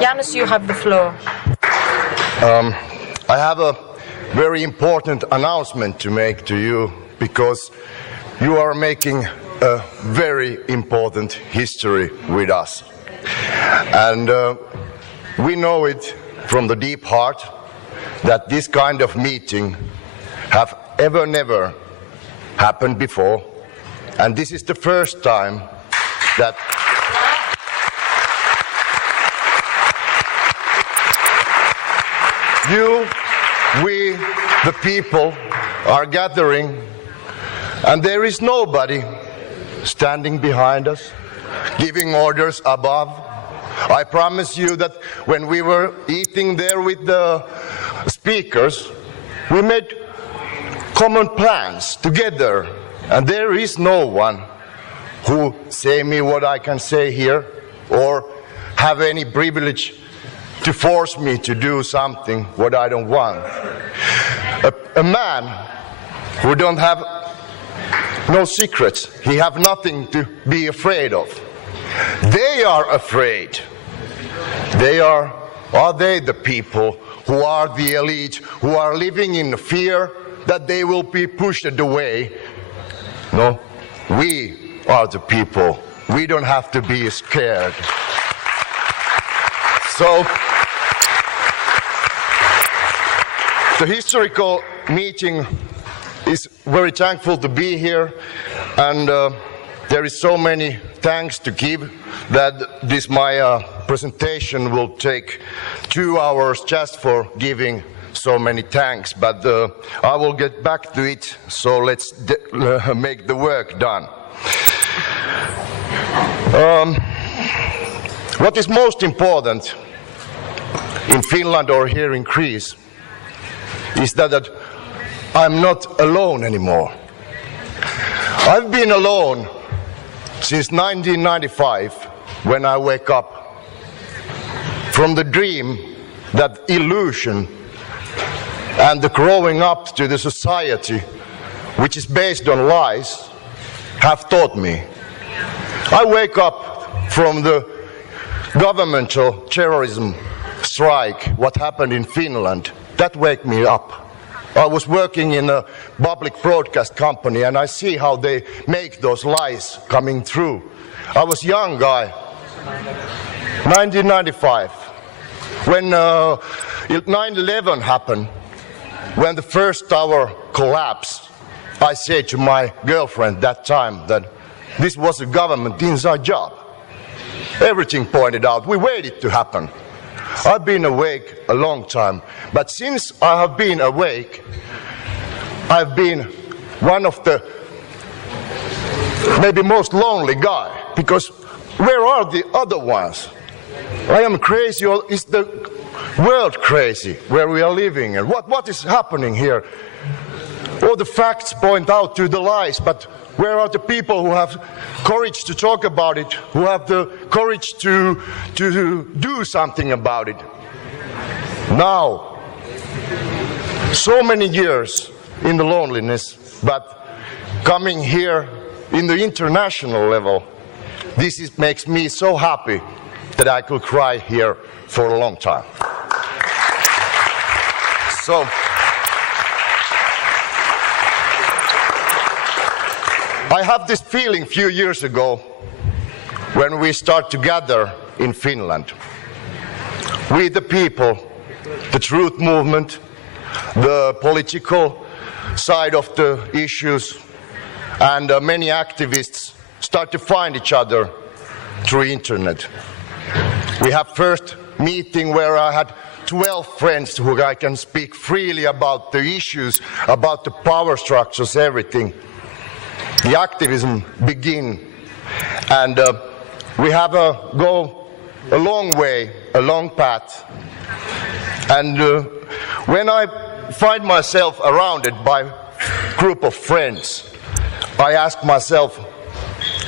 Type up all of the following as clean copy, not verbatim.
Janus, you have the floor. I have a very important announcement to make to you, because you are making a very important history with us. And we know it from the deep heart that this kind of meeting have never happened before. And this is the first time that we, the people, are gathering, and there is nobody standing behind us, giving orders above. I promise you that when we were eating there with the speakers, we made common plans together, and there is no one who say me what I can say here or have any privilege to force me to do something what I don't want. A man who don't have no secrets, he have nothing to be afraid of. They are afraid. Are they the people who are the elite, who are living in fear that they will be pushed away? No, we are the people. We don't have to be scared. So, the historical meeting is very thankful to be here, and there is so many thanks to give that this my presentation will take 2 hours just for giving so many thanks, but I will get back to it, so let's make the work done. What is most important in Finland or here in Greece is that I'm not alone anymore. I've been alone since 1995 when I wake up from the dream, that illusion, and the growing up to the society which is based on lies have taught me. I wake up from the governmental terrorism strike, what happened in Finland, that wake me up. I was working in a public broadcast company, and I see how they make those lies coming through. I was a young guy, 1995, when 9/11 happened, when the first tower collapsed. I said to my girlfriend that time that this was a government inside job. Everything pointed out, we waited to happen. I've been awake a long time, but since I have been awake, I've been one of the maybe most lonely guy, because where are the other ones? I am crazy, or is the world crazy where we are living, and what is happening here? All the facts point out to the lies, but where are the people who have courage to talk about it, who have the courage to do something about it? Now, so many years in the loneliness, but coming here in the international level, makes me so happy that I could cry here for a long time. So, I have this feeling a few years ago when we start to gather in Finland. We the people, the truth movement, the political side of the issues, and many activists start to find each other through internet. We have first meeting where I had 12 friends who I can speak freely about the issues, about the power structures, everything. The activism begin, and we have go a long way, a long path. And when I find myself surrounded by a group of friends, I ask myself,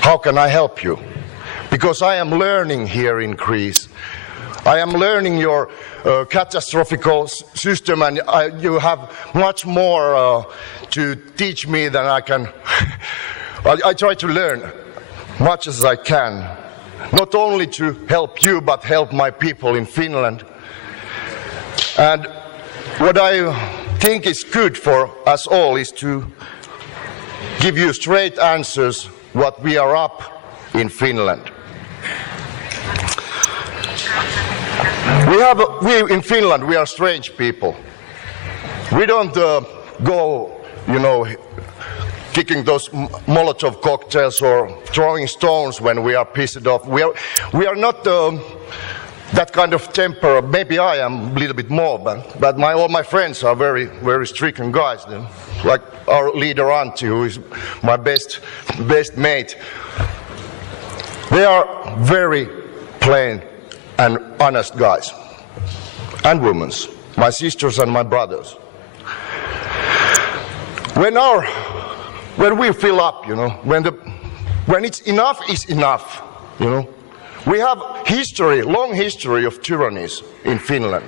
how can I help you? Because I am learning here in Greece. I am learning your catastrophical system, and you have much more to teach me than I can. I try to learn much as I can. not only to help you, but help my people in Finland. And what I think is good for us all is to give you straight answers what we are up in Finland. We in Finland, we are strange people. We don't go, kicking those Molotov cocktails or throwing stones when we are pissed off. We are not that kind of temper. Maybe I am a little bit more, but all my friends are very, very stricken guys. Like our leader Antti, who is my best mate. They are very plain and honest guys and women, my sisters and my brothers. When we fill up, when it's enough is enough, We have long history of tyrannies in Finland.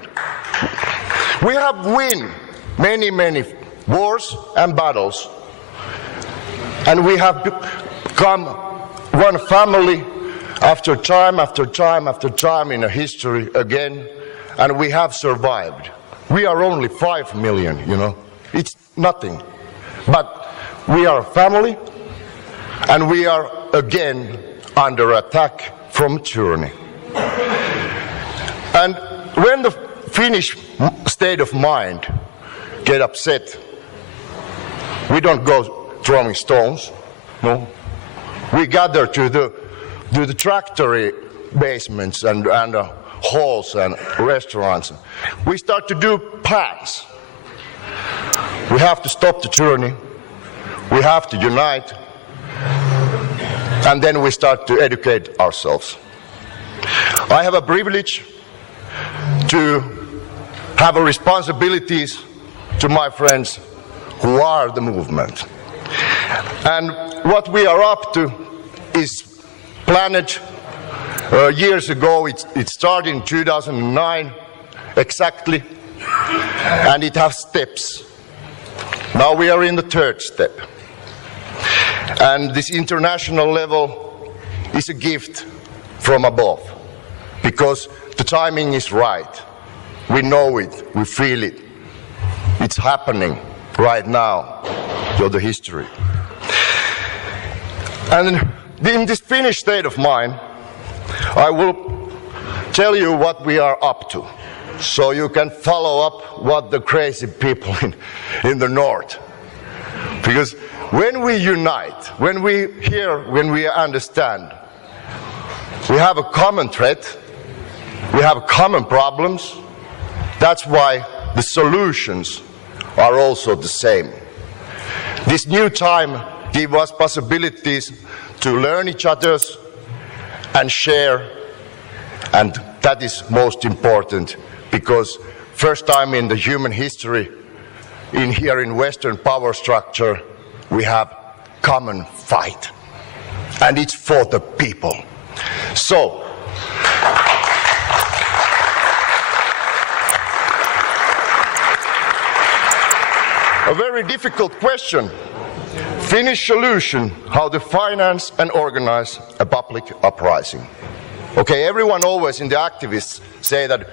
We have won many wars and battles, and we have become one family after time in a history again, and we have survived. We are only 5 million, It's nothing. But we are a family, and we are again under attack from tyranny. And when the Finnish state of mind get upset, we don't go throwing stones, no. We gather to the factory basements and halls and restaurants. We start to do plans. We have to stop the tyranny. We have to unite. And then we start to educate ourselves. I have a privilege to have responsibilities to my friends who are the movement. And what we are up to is planned years ago. It started in 2009 exactly, and it has steps. Now we are in the third step. And this international level is a gift from above, because the timing is right. We know it, we feel it. It's happening right now, the history. And in this Finnish state of mind, I will tell you what we are up to, so you can follow up what the crazy people in the north. Because when we unite, when we understand, we have a common threat, we have common problems. That's why the solutions are also the same. This new time gives us possibilities to learn each other and share, and that is most important, because first time in the human history, here in Western power structure, we have common fight, and it's for the people. So, a very difficult question. Finnish solution, how to finance and organize a public uprising. Okay, everyone always in the activists say that,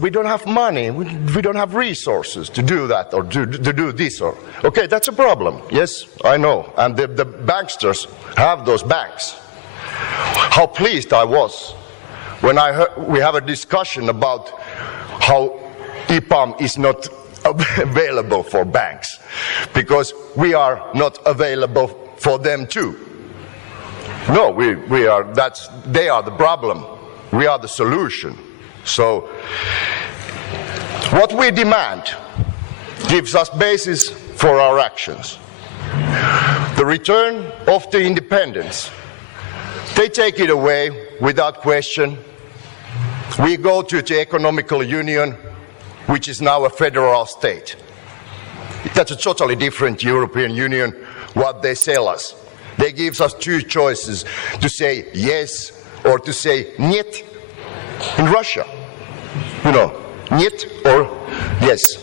we don't have money, we don't have resources to do that or to do this. Okay, that's a problem. Yes, I know. And the banksters have those banks. How pleased I was when I heard we have a discussion about how EPAM is not available for banks, because we are not available for them too. No, we are. They are the problem. We are the solution. So, what we demand gives us basis for our actions. The return of the independence. They take it away without question. We go to the economical union, which is now a federal state. That's a totally different European Union, what they sell us. They give us two choices, to say yes or to say niet in Russia. Niet or yes.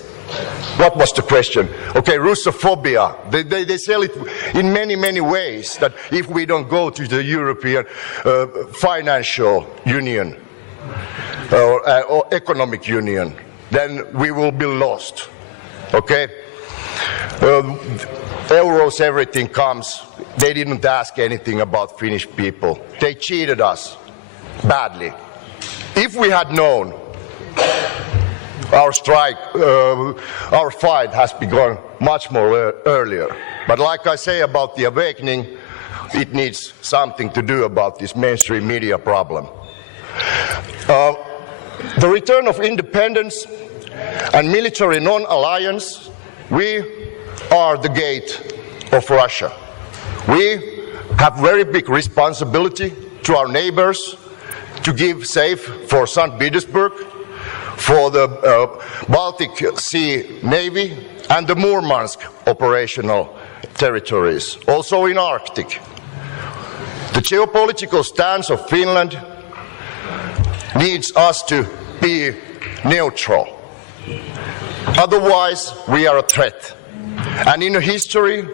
What was the question? Okay, Russophobia. They sell it in many, many ways, that if we don't go to the European financial union or economic union, then we will be lost. Okay? Euros, everything comes. They didn't ask anything about Finnish people. They cheated us badly. If we had known, our strike, our fight has begun much more earlier. But like I say about the awakening, it needs something to do about this mainstream media problem. The return of independence and military non-alliance, we are the gate of Russia. We have very big responsibility to our neighbors to give safe for St. Petersburg, for the Baltic Sea Navy and the Murmansk operational territories, also in Arctic. The geopolitical stance of Finland needs us to be neutral. Otherwise, we are a threat. And in history,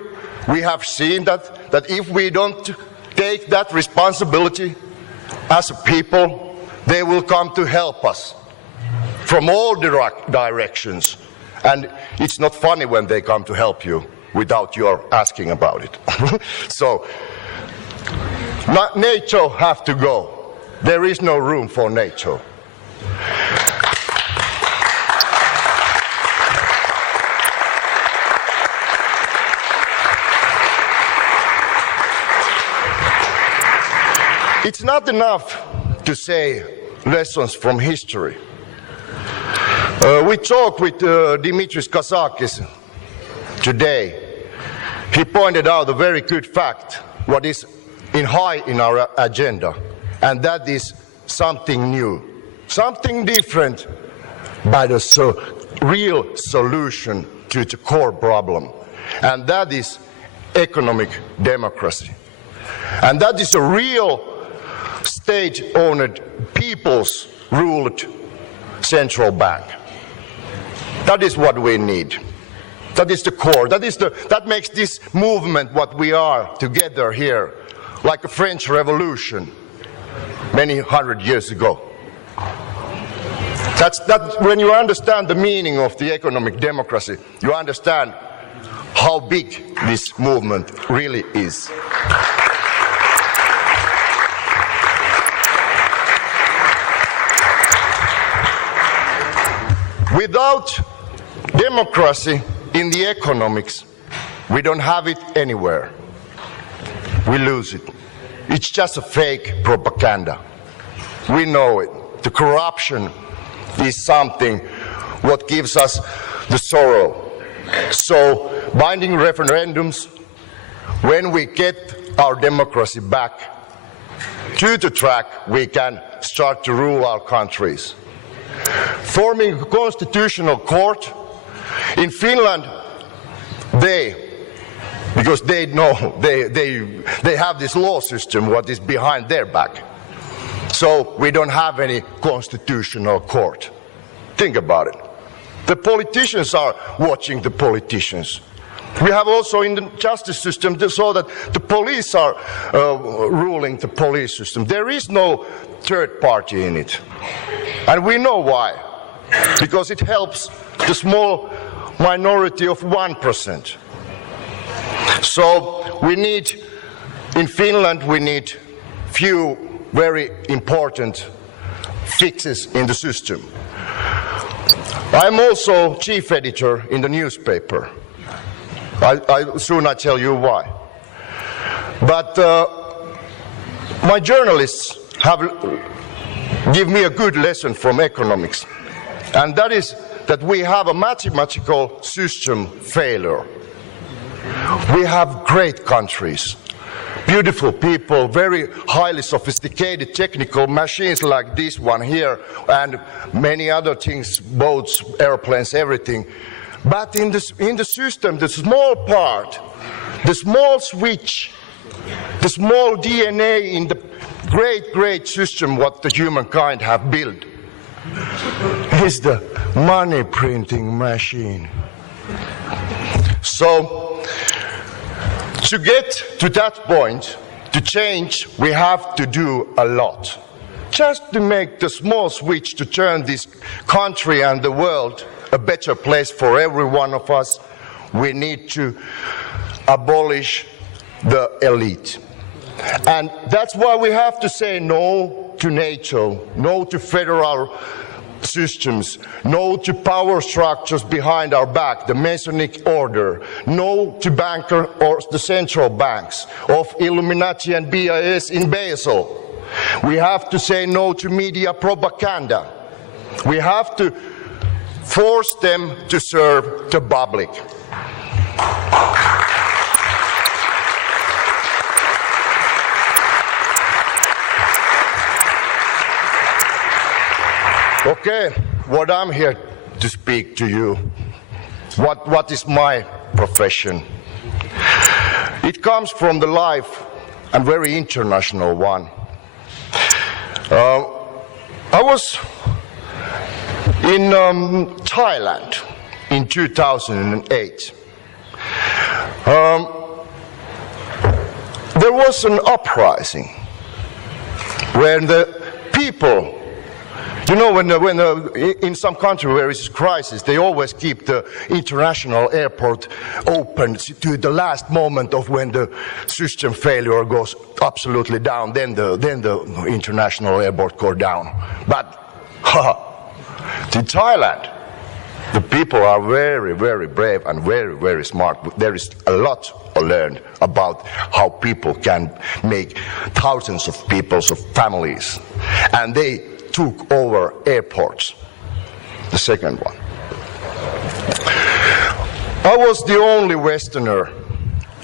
we have seen that if we don't take that responsibility as a people, they will come to help us from all directions. And it's not funny when they come to help you without your asking about it. So, NATO have to go. There is no room for NATO. It's not enough to say lessons from history. We talked with Dimitris Kazakis today. He pointed out a very good fact, what is high in our agenda, and that is something new, something different, but a real solution to the core problem, and that is economic democracy. And that is a real state-owned, people's-ruled central bank. That is what we need. That is the core. That makes this movement what we are together here, like a French Revolution many hundred years ago. When you understand the meaning of the economic democracy, you understand how big this movement really is. Without democracy in the economics, we don't have it anywhere. We lose it. It's just a fake propaganda. We know it. The corruption is something what gives us the sorrow. So binding referendums, when we get our democracy back to the track, we can start to rule our countries. Forming a constitutional court in Finland, because they know they have this law system what is behind their back. So we don't have any constitutional court. Think about it. The politicians are watching the politicians. We have also in the justice system so that the police are ruling the police system. There is no third party in it. And we know why. Because it helps the small minority of 1%. So we need, in Finland, we need few very important fixes in the system. I'm also chief editor in the newspaper. Soon I tell you why. But my journalists have given me a good lesson from economics, and that is that we have a mathematical system failure. We have great countries, beautiful people, very highly sophisticated technical machines like this one here, and many other things, boats, airplanes, everything. But in the system, the small part, the small switch, the small DNA in the great system what the humankind have built, is the money printing machine. So, to get to that point, to change, we have to do a lot. Just to make the small switch to turn this country and the world a better place for every one of us, we need to abolish the elite. And that's why we have to say no to NATO, no to federal systems, no to power structures behind our back, the Masonic order, no to banker or the central banks of Illuminati and BIS in Basel. We have to say no to media propaganda. We have to force them to serve the public. Okay, what I'm here to speak to you, what is my profession? It comes from the life, and very international one. I was in Thailand in 2008. There was an uprising when the people, you know, when in some country where it's a crisis, they always keep the international airport open to the last moment of when the system failure goes absolutely down. Then the international airport goes down. But in Thailand, the people are very, very brave and very, very smart. There is a lot to learn about how people can make thousands of peoples, of families, and they took over airports. The second one. I was the only Westerner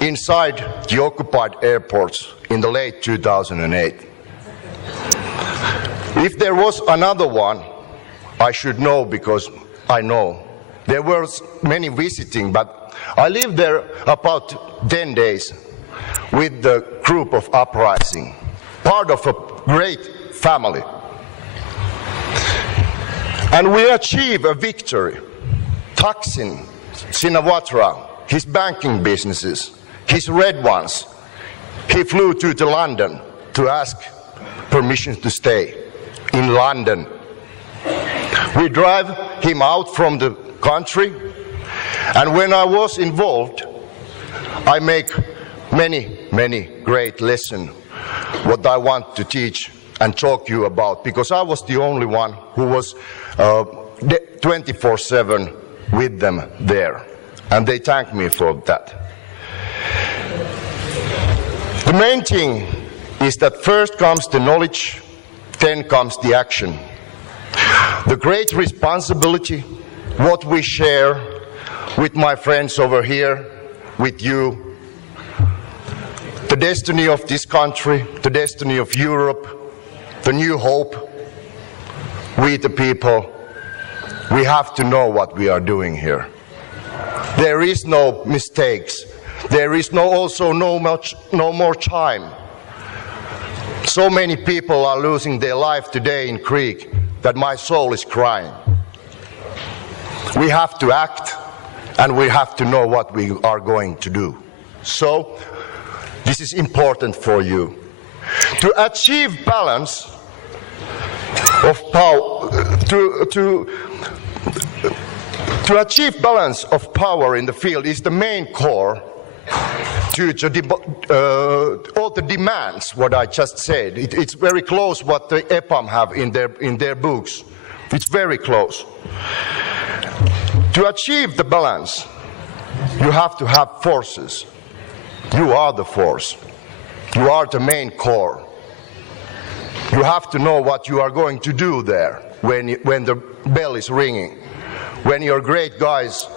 inside the occupied airports in the late 2008. If there was another one, I should know because I know. There were many visiting, but I lived there about 10 days with the group of uprising, part of a great family. And we achieved a victory. Thaksin Shinawatra, his banking businesses, his red ones, he flew to London to ask permission to stay in London. We drive him out from the country, and when I was involved, I make many great lessons what I want to teach and talk to you about, because I was the only one who was 24/7 with them there, and they thank me for that. The main thing is that first comes the knowledge, then comes the action. The great responsibility, what we share with my friends over here, with you, the destiny of this country, the destiny of Europe, the new hope, we the people, we have to know what we are doing here. There is no mistakes. There is also no more time. So many people are losing their life today in Greek that my soul is crying. We have to act, and we have to know what we are going to do. So, this is important for you. To achieve balance of power, to achieve balance of power in the field is the main core to all the demands, what I just said. It's very close what the EPAM have in their books. It's very close. To achieve the balance, you have to have forces. You are the force. You are the main core. You have to know what you are going to do there when the bell is ringing. When your great guys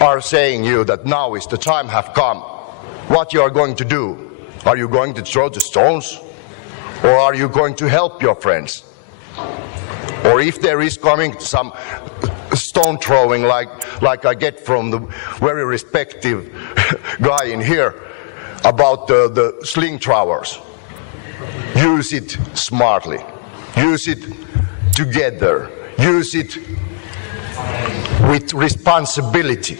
are saying you that now is the time have come, what you are going to do? Are you going to throw the stones? Or are you going to help your friends? Or if there is coming some stone throwing like I get from the very respected guy in here about the sling throwers, use it smartly. Use it together. use it with responsibility.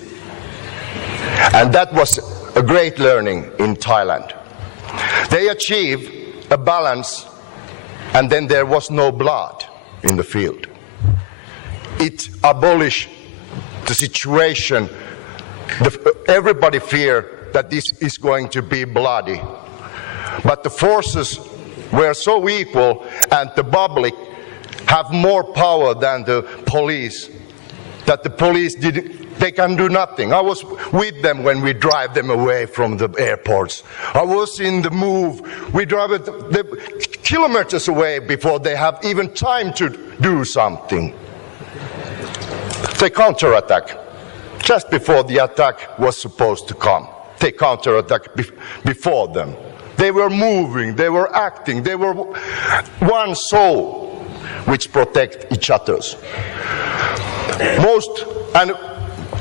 And that was a great learning in Thailand. They achieved a balance, and then there was no blood in the field. It abolished the situation. Everybody feared that this is going to be bloody. But the forces were so equal, and the public have more power than the police, that the police they can do nothing. I was with them when we drive them away from the airports. I was in the move. We drive the kilometers away before they have even time to do something. They counterattack. Just before the attack was supposed to come, they counterattack before them. They were moving, they were acting, they were one soul which protect each other's. And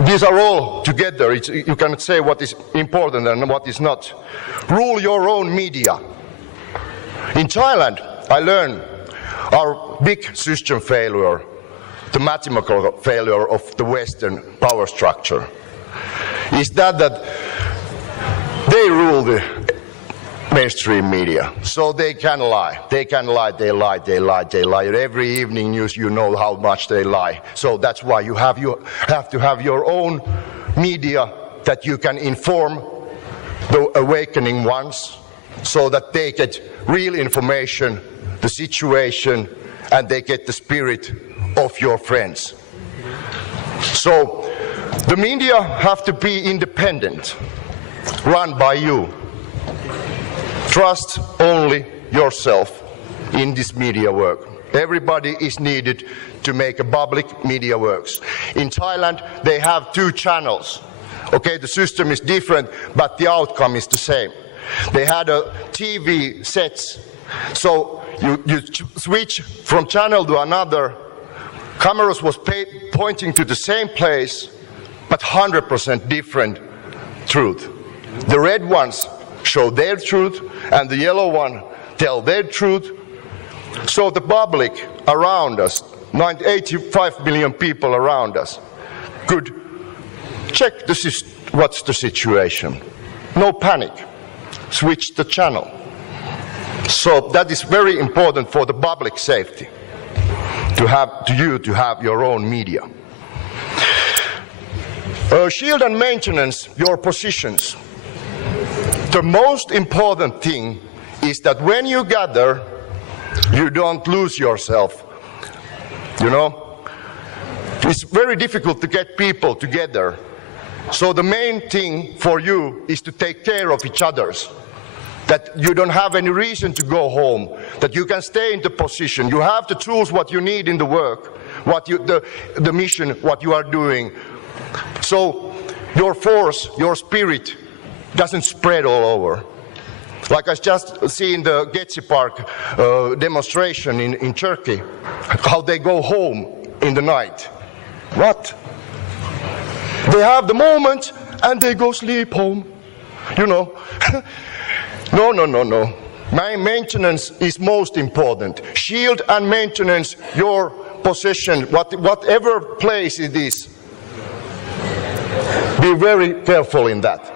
these are all together. You can say what is important and what is not. Rule your own media. In Thailand, I learned our big system failure, the mathematical failure of the Western power structure, is that they rule the mainstream media. So they can lie. They can lie, they lie, they lie, they lie. Every evening news, you know how much they lie. So that's why you have to have your own media that you can inform the awakening ones, so that they get real information, the situation, and they get the spirit of your friends. So the media have to be independent, run by you. Trust only yourself in this media work. Everybody is needed to make a public media works. In Thailand, they have 2 channels. Okay, the system is different, but the outcome is the same. They had a TV sets, so you switch from channel to another. Cameras was pointing to the same place, but 100% different truth. The red ones show their truth, and the yellow one tell their truth. So the public around us, 85 million people around us, could check what's the situation. No panic. Switch the channel. So that is very important for the public safety, to have your own media. Shield and maintenance your positions. The most important thing is that when you gather, you don't lose yourself. You know, it's very difficult to get people together. So the main thing for you is to take care of each other's. That you don't have any reason to go home, that you can stay in the position. You have the tools, what you need in the work, the mission, what you are doing. So your force, your spirit doesn't spread all over. Like I just seen the Getzi Park demonstration in Turkey, how they go home in the night. What? They have the moment and they go sleep home, you know. No. My maintenance is most important. Shield and maintenance your possession, whatever place it is. Be very careful in that.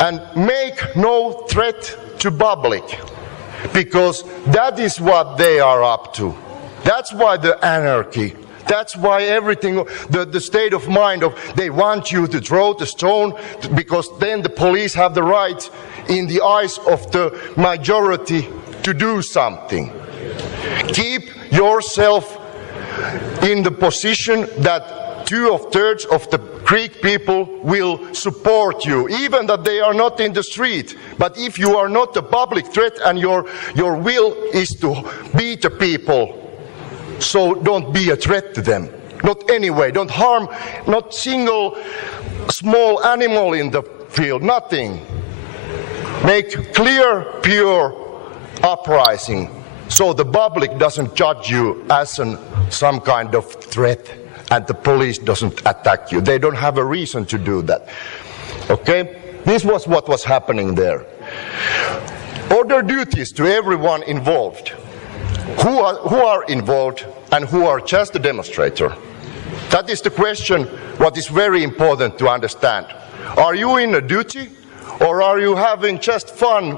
And make no threat to public, because that is what they are up to. That's why the anarchy. That's why everything, the state of mind of they want you to throw the stone, because then the police have the right in the eyes of the majority to do something. Keep yourself in the position that 2/3 of the Greek people will support you, even that they are not in the street. But if you are not a public threat and your will is to beat the people, so don't be a threat to them. Not anyway. Don't harm not single small animal in the field. Nothing. Make clear, pure uprising, so the public doesn't judge you as some kind of threat, and the police doesn't attack you. They don't have a reason to do that. Okay? This was what was happening there. Order duties to everyone involved. Who are involved? and who are just a demonstrator? That is the question what is very important to understand. Are you in a duty, or are you having just fun,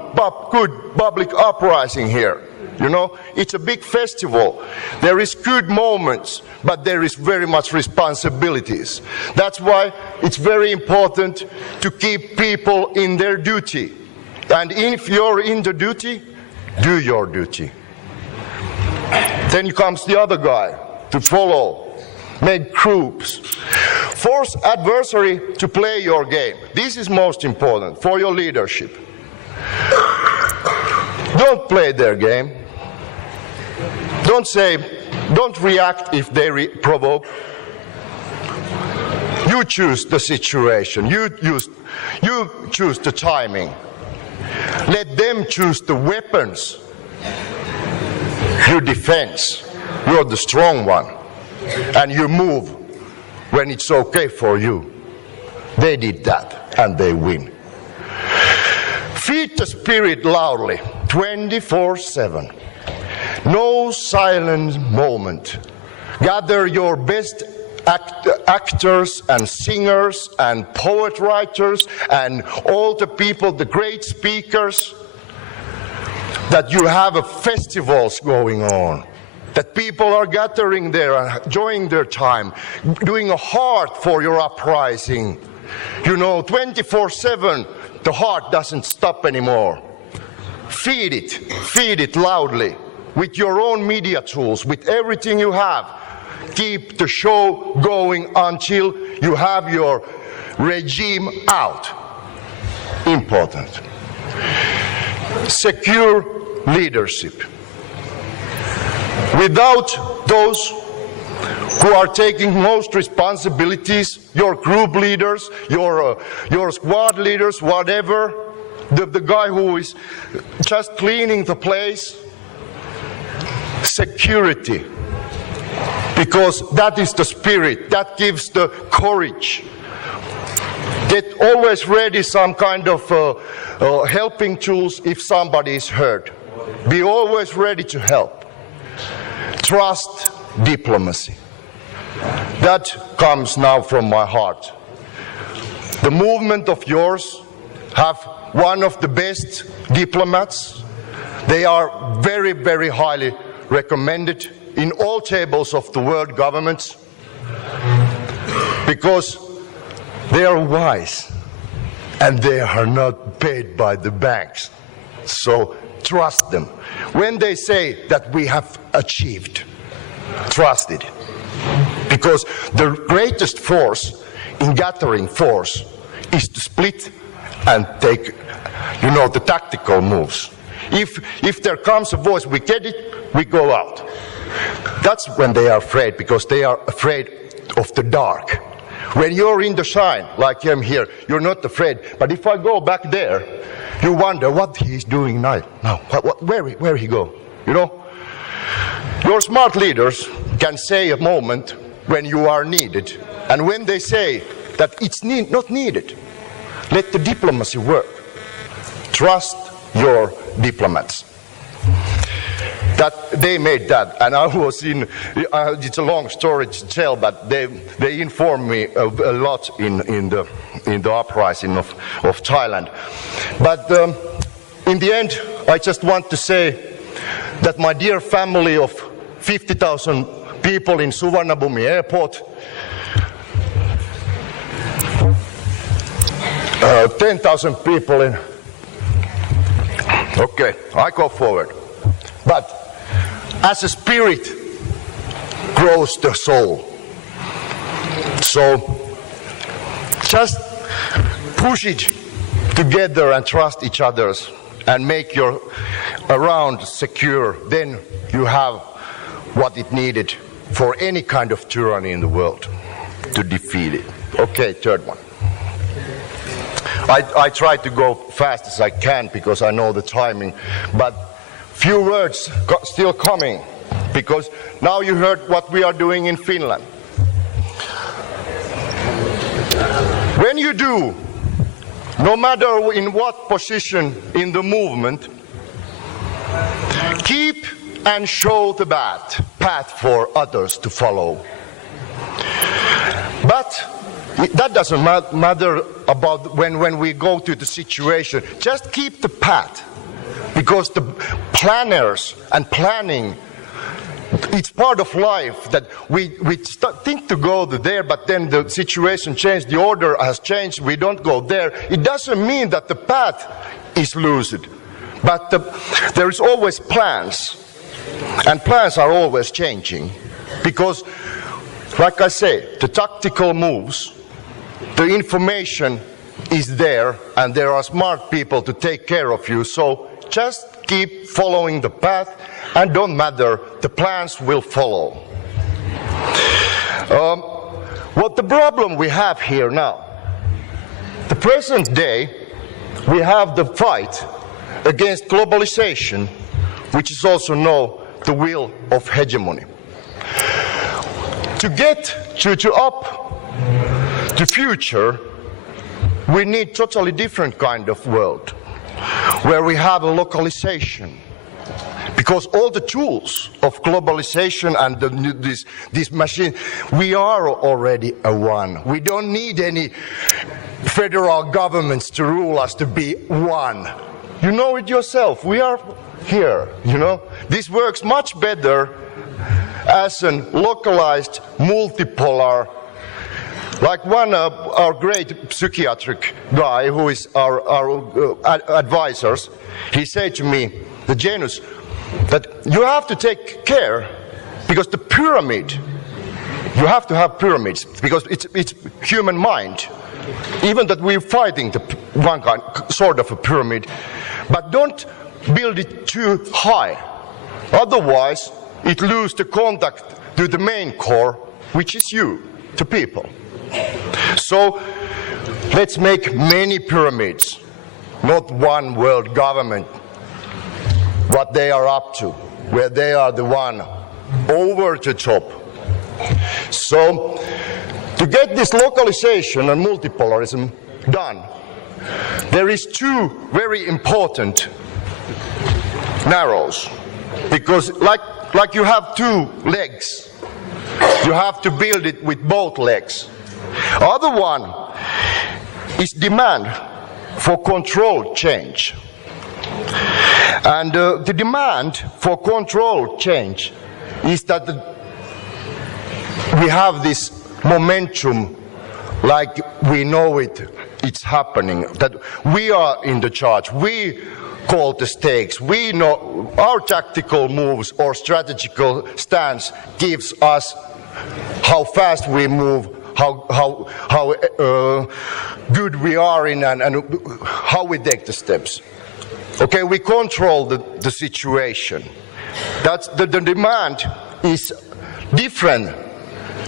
good public uprising here? You know, it's a big festival. There is good moments, but there is very much responsibilities. That's why it's very important to keep people in their duty. And if you're in the duty, do your duty. Then comes the other guy to follow, make groups. Force adversary to play your game. This is most important for your leadership. Don't play their game. Don't react if they provoke. You choose the situation. You choose the timing. Let them choose the weapons. You defense. You're the strong one. And you move when it's okay for you. They did that, and they win. Feed the spirit loudly, 24/7. No silent moment. Gather your best actors and singers and poet writers and all the people, the great speakers, that you have festivals going on, that people are gathering there and enjoying their time, doing a heart for your uprising. You know, 24/7, the heart doesn't stop anymore. Feed it loudly. With your own media tools, with everything you have. Keep the show going until you have your regime out. Important. Secure leadership. Without those who are taking most responsibilities, your group leaders, your squad leaders, whatever, the guy who is just cleaning the place, security, because that is the spirit, that gives the courage. Get always ready some kind of helping tools if somebody is hurt. Be always ready to help. Trust diplomacy. That comes now from my heart. The movement of yours have one of the best diplomats. They are very, very highly recommended in all tables of the world governments because they are wise and they are not paid by the banks. So trust them. When they say that we have achieved, trust it. Because the greatest force in gathering force is to split and take, the tactical moves. If there comes a voice, we get it, we go out. That's when they are afraid, because they are afraid of the dark. When you're in the shine, like I'm here, you're not afraid. But if I go back there, you wonder what he's doing now. Where he go? Your smart leaders can say a moment when you are needed, and when they say that it's not needed, let the diplomacy work. Trust your diplomats. That they made that, and I was in. It's a long story to tell, but they informed me a lot in the uprising of Thailand. But in the end, I just want to say that my dear family of 50,000 people in Suvarnabhumi airport, 10,000 people in. Okay, I go forward. But as a spirit grows the soul. So just push it together and trust each other and make your around secure. Then you have what it needed for any kind of tyranny in the world to defeat it. Okay, third one. I try to go fast as I can because I know the timing, but few words still coming, because now you heard what we are doing in Finland. When you do, no matter in what position in the movement, keep and show the path for others to follow. But that doesn't matter about when we go to the situation. Just keep the path, because the planners and planning, it's part of life that we think to go there, but then the situation changed, the order has changed, we don't go there. It doesn't mean that the path is lucid, but there is always plans, and plans are always changing, because, like I say, the tactical moves, the information is there, and there are smart people to take care of you, so just keep following the path, and don't matter, the plans will follow. What the problem we have here now, the present day, we have the fight against globalization, which is also known the will of hegemony. To get up to future, we need totally different kind of world, where we have a localization. Because all the tools of globalization and this machine, we are already a one. We don't need any federal governments to rule us to be one. You know it yourself. We are here, you know. This works much better as a localized, multipolar, like one of our great psychiatric guy who is our advisors, he said to me, the Janus, that you have to take care, because the pyramid, you have to have pyramids, because it's human mind. Even that we're fighting the one kind, sort of a pyramid, but don't build it too high. Otherwise, it loses the contact to the main core, which is you, the people. So let's make many pyramids, not one world government, what they are up to, where they are the one over the top. So to get this localization and multipolarism done, there is two very important narrows, because like you have two legs, you have to build it with both legs. Other one is demand for controlled change. And the demand for controlled change is that we have this momentum, like we know it's happening, that we are in the charge, we call the stakes, we know our tactical moves or strategical stance gives us how fast we move, how good we are in, and how we take the steps. Okay, we control the situation. That's the demand is different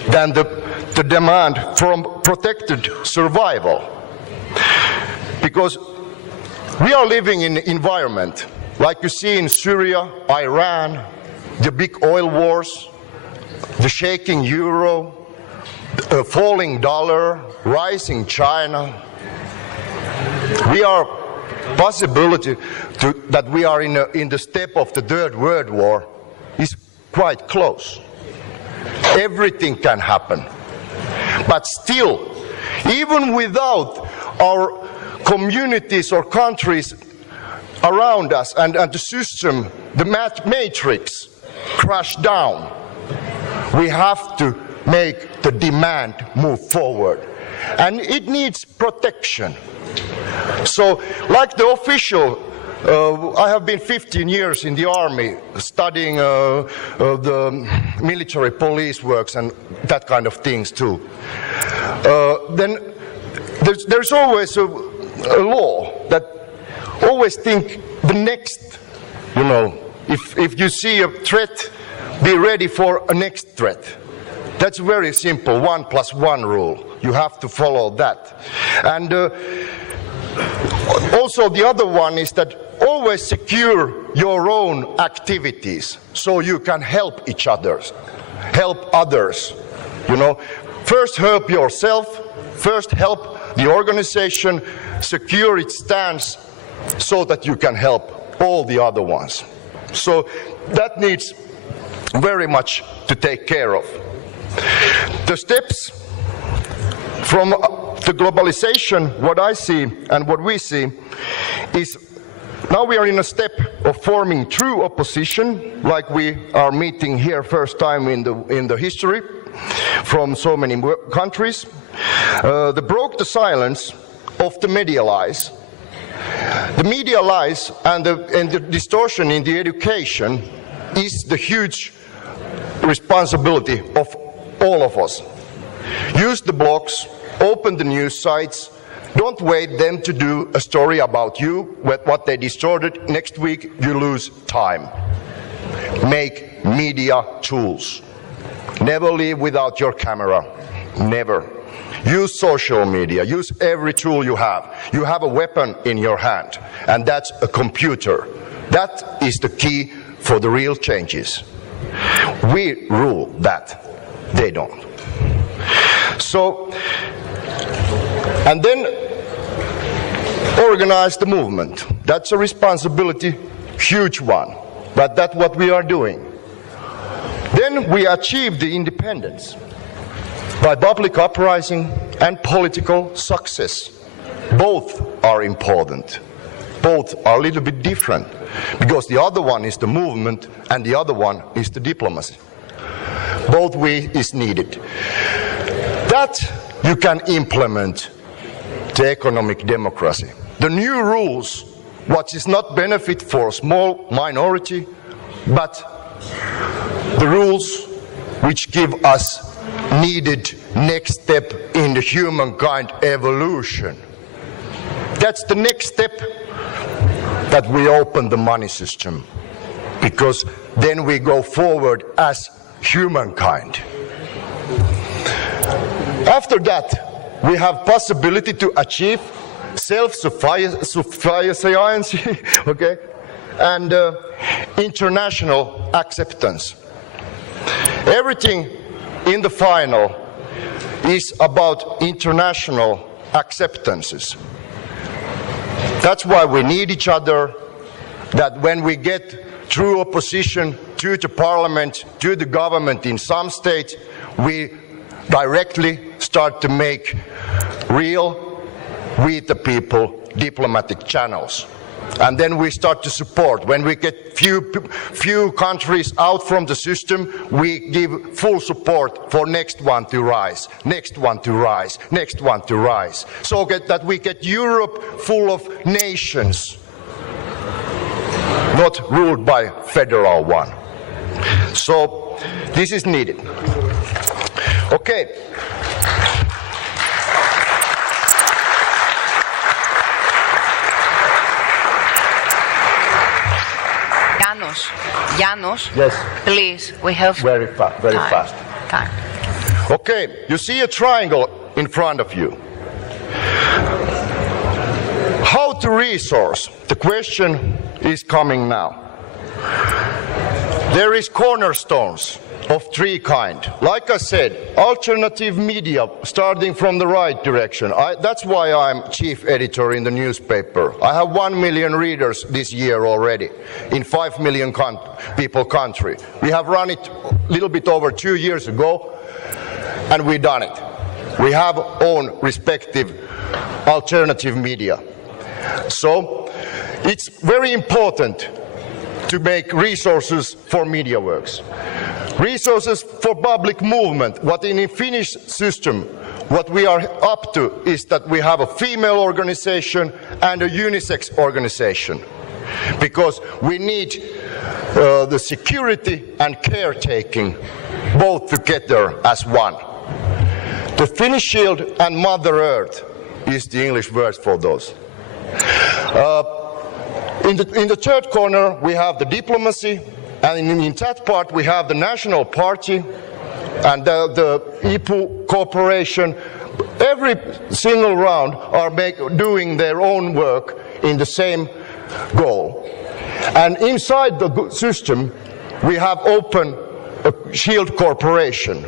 than the demand from protected survival. Because we are living in an environment like you see in Syria, Iran, the big oil wars, the shaking euro, a falling dollar, rising China. We are possibility that we are in the step of the Third World War is quite close. Everything can happen. But still, even without our communities or countries around us and the system, the matrix crash down, we have to make the demand move forward. And it needs protection. So, like the official, I have been 15 years in the army studying the military police works and that kind of things too. Then there's always a law that always think the next, you know, if you see a threat, be ready for a next threat. That's very simple, 1 + 1 rule. You have to follow that. And also the other one is that always secure your own activities so you can help each other, help others. You know, first help yourself, first help the organization, secure its stance so that you can help all the other ones. So that needs very much to take care of. The steps from the globalization, what I see and what we see, is now we are in a step of forming true opposition, like we are meeting here first time in the history from so many countries. They broke the silence of the media lies. The media lies and the distortion in the education is the huge responsibility of all of us. Use the blogs, open the news sites, don't wait them to do a story about you, what they distorted. Next week you lose time. Make media tools. Never leave without your camera. Never. Use social media. Use every tool you have. You have a weapon in your hand, and that's a computer. That is the key for the real changes. We rule that. They don't. So, and then organize the movement. That's a responsibility, huge one, but that's what we are doing. Then we achieve the independence by public uprising and political success. Both are important. Both are a little bit different, because the other one is the movement and the other one is the diplomacy. Both ways is needed. That you can implement the economic democracy. The new rules, what is not benefit for a small minority, but the rules which give us needed next step in the humankind evolution. That's the next step, that we open the money system, because then we go forward as humankind. After that, we have possibility to achieve self-sufficiency, okay, and international acceptance. Everything in the final is about international acceptances. That's why we need each other, that when we get true opposition to the parliament, to the government in some states, we directly start to make real, with the people, diplomatic channels. And then we start to support. When we get few countries out from the system, we give full support for next one to rise, next one to rise, next one to rise. So that we get Europe full of nations, not ruled by federal one. So this is needed. Okay. Janus, yes. Please, we have very fast. Time. Okay, you see a triangle in front of you. How to resource? The question is coming now. There is cornerstones of three kinds. Like I said, alternative media starting from the right direction. That's why I'm chief editor in the newspaper. I have 1 million readers this year already in 5 million people country. We have run it a little bit over 2 years ago, and we've done it. We have own respective alternative media. So it's very important to make resources for media works. Resources for public movement. What in a Finnish system, what we are up to is that we have a female organization and a unisex organization, because we need the security and caretaking both together as one. The Finnish Shield and Mother Earth is the English word for those. In the third corner we have the diplomacy. And in that part, we have the National Party and the IPU Corporation. Every single round are doing their own work in the same goal. And inside the system, we have open a Shield Corporation.